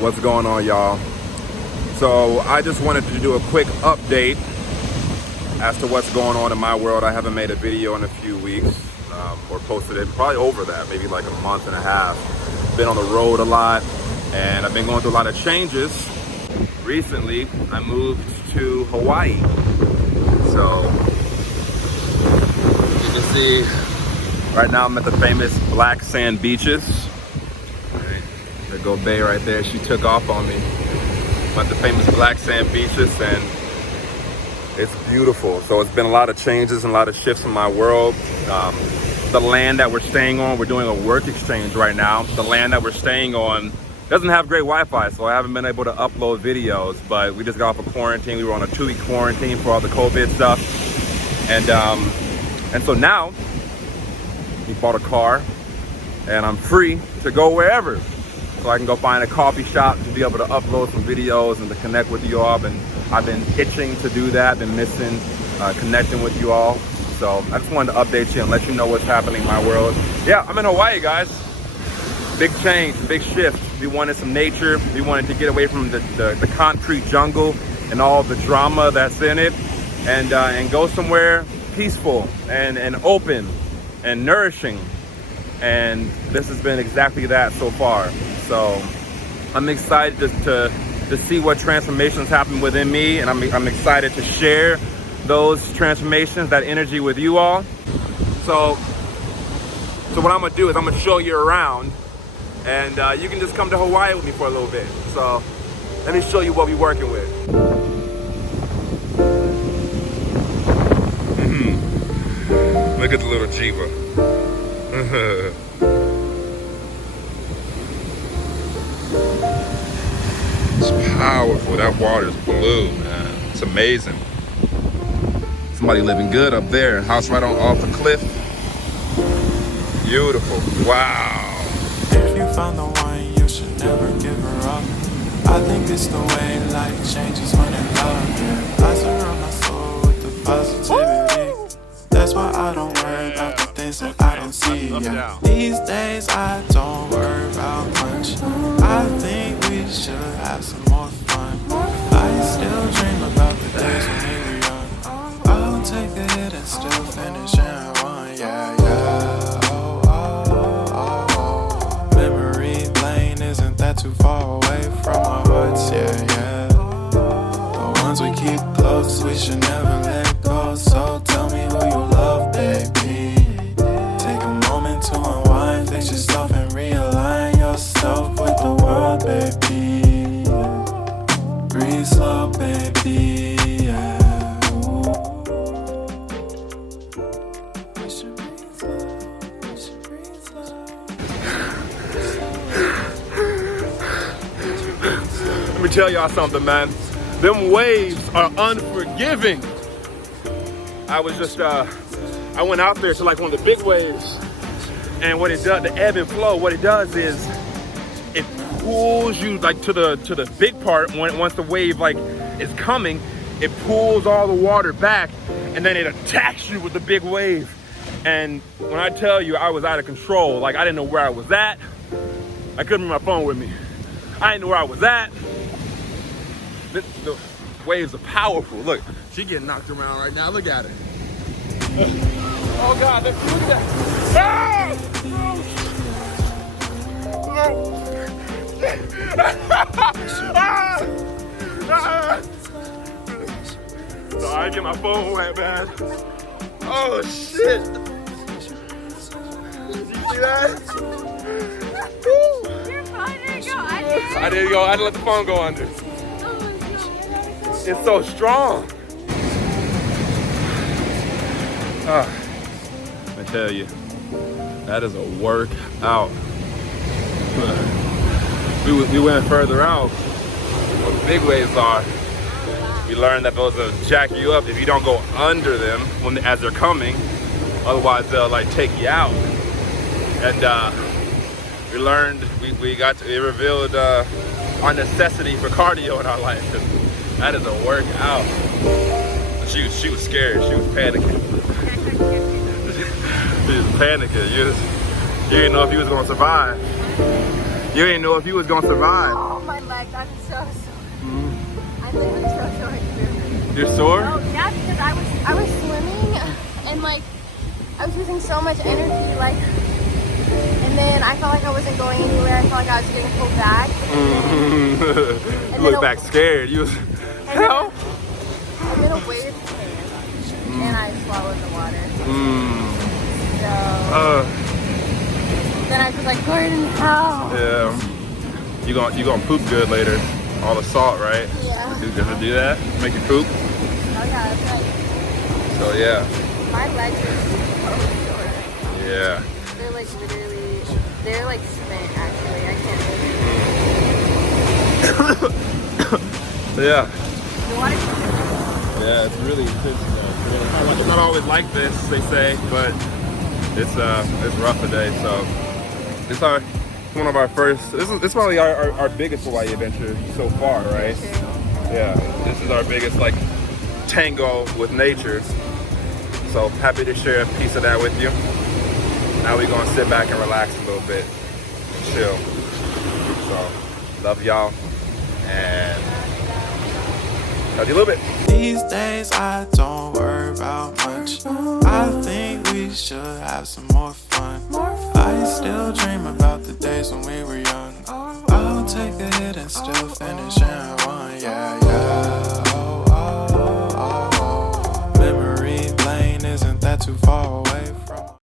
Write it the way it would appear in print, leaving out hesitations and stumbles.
What's going on, y'all? So I just wanted to do a quick update as to what's going on in my world. I haven't made a video in a few weeks, or posted it probably over that, maybe like a month and a half. Been on the road a lot, and I've been going through a lot of changes. Recently, I moved to Hawaii. So you can see right now I'm at the famous Black Sand Beaches. There go Bay right there. She took off on me. I'm at the famous Black Sand Beaches, and it's beautiful. So it's been a lot of changes and a lot of shifts in my world. The land that we're staying on, we're doing a work exchange right now. The land that we're staying on doesn't have great Wi-Fi, so I haven't been able to upload videos, but we just got off of quarantine. We were on a 2-week quarantine for all the COVID stuff. And so now we bought a car and I'm free to go wherever. So I can go find a coffee shop to be able to upload some videos and to connect with you all. I've been itching to do that, been missing connecting with you all. So I just wanted to update you and let you know what's happening in my world. Yeah, I'm in Hawaii, guys. Big change, big shift. We wanted some nature. We wanted to get away from the concrete jungle and all the drama that's in it, and go somewhere peaceful and open and nourishing. And this has been exactly that so far. So I'm excited to see what transformations happen within me, and I'm excited to share those transformations, that energy with you all. So what I'm gonna do is I'm gonna show you around, and you can just come to Hawaii with me for a little bit. So let me show you what we're working with. Look at the little Jiva. It's powerful. That water's blue, man. It's amazing. Somebody living good up there. House right on off the cliff. Beautiful. Wow. If you found the one, you should never give her up. I think it's the way life changes when in love. I surround my soul with the positivity. That's why I don't worry about the things that I don't see. Yeah. These days I don't worry about much. I think we should have some more fun. I still dream about the days when we were young. I'll take a hit and still finish in one. Yeah, yeah. Oh, oh, oh, oh. Memory lane isn't that too far away from our hearts. Yeah, yeah. The ones we keep close, we should never let go. So tell me who you love, baby. Take a moment to unwind, fix yourself and realign yourself with the world, baby. Breathe slow, baby. Yeah. We should breathe slow. We should breathe slow. Let me tell y'all something, man. Them waves are unforgiving. I was just, I went out there to like one of the big waves, and what it does, the ebb and flow, what it does is it pulls you like to the big part. Once the wave like is coming, it pulls all the water back, and then it attacks you with the big wave. And when I tell you I was out of control, like I didn't know where I was at. I couldn't bring my phone with me. I didn't know where I was at. The waves are powerful. Look, she getting knocked around right now. Look at her. Oh God, look at that. So I get my phone wet, man. Oh shit. Did you see that? Your phone didn't go under? I didn't go. I didn't let the phone go under. It's so strong. I tell you, that is a workout. We went further out where the big waves are. We learned that those will jack you up if you don't go under them as they're coming. Otherwise, they'll like take you out. And we learned, it revealed our necessity for cardio in our life. That is a workout. She was scared. She was panicking. She was panicking. You didn't know if you was gonna survive. You didn't know if you was gonna survive. Oh, my legs, I'm so sore. I'm literally so sore too. You're sore? Oh, yeah, because I was swimming and like I was using so much energy, like, and then I felt like I wasn't going anywhere. I felt like I was getting pulled back. You look back scared. You was, help. And then a wave came and I swallowed the water. So then I was like, Gordon, how? Yeah. You gonna poop good later. All the salt, right? Yeah. You gonna do that? Make you poop? Oh yeah, that's right. So yeah. My legs are so short. Yeah. They're like literally, they're like spent actually. I can't believe it. Yeah. The water's Yeah, it's really it's not always like this, they say, but it's rough today. So it's one of our first. This is probably our biggest Hawaii adventure so far, right? Yeah, this is our biggest like tango with nature. So happy to share a piece of that with you. Now we're gonna sit back and relax a little bit, chill. So love y'all, and talk to you a little bit. These days I don't worry about much. I think we should have some more fun. I still dream about the days when we were young. I'll take a hit and still finish in one, yeah.